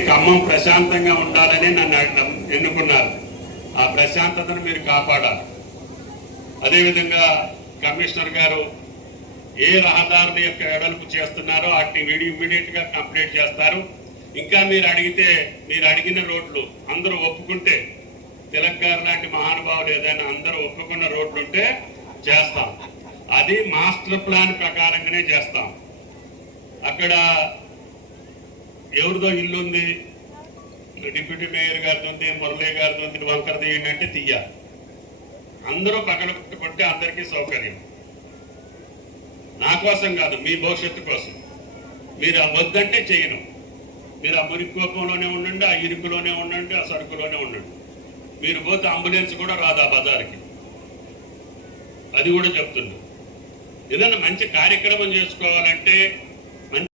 ఖమ్మం ప్రశాంతంగా ఉండాలని నన్ను ఎన్నుకున్నారు. ఆ ప్రశాంతతను మీరు కాపాడాలి. అదేవిధంగా కమిషనర్ గారు ఏ రహదారుల యొక్క ఎడల్పు చేస్తున్నారో వాటిని వీడి ఇమ్మీడియట్గా కంప్లీట్ చేస్తారు. ఇంకా మీరు అడిగితే మీరు అడిగిన రోడ్లు అందరూ ఒప్పుకుంటే తిలక్ గారు లాంటి మహానుభావులు ఏదైనా అందరూ ఒప్పుకున్న రోడ్లు ఉంటే చేస్తాం. అది మాస్టర్ ప్లాన్ ప్రకారంగానే చేస్తాం. అక్కడ ఎవరిదో ఇల్లు ఉంది. డిప్యూటీ మేయర్ గారిది ఉంది మురళీ గారిది ఉంది వంకరది ఏంటంటే అంటే తీయాలి అందరూ పక్కన కొట్టి అందరికీ సౌకర్యం. నా కోసం కాదు మీ భవిష్యత్తు కోసం. మీరు ఆ వద్దంటే చేయను. మీరు ఆ మురికి కోపంలోనే ఉండండి ఆ ఇరుకులోనే ఉండండి ఆ సరుకులోనే ఉండండి. మీరు పోతే అంబులెన్స్ కూడా రాదు ఆ బజార్కి. అది కూడా చెప్తుండ్రు ఏదైనా మంచి కార్యక్రమం చేసుకోవాలంటే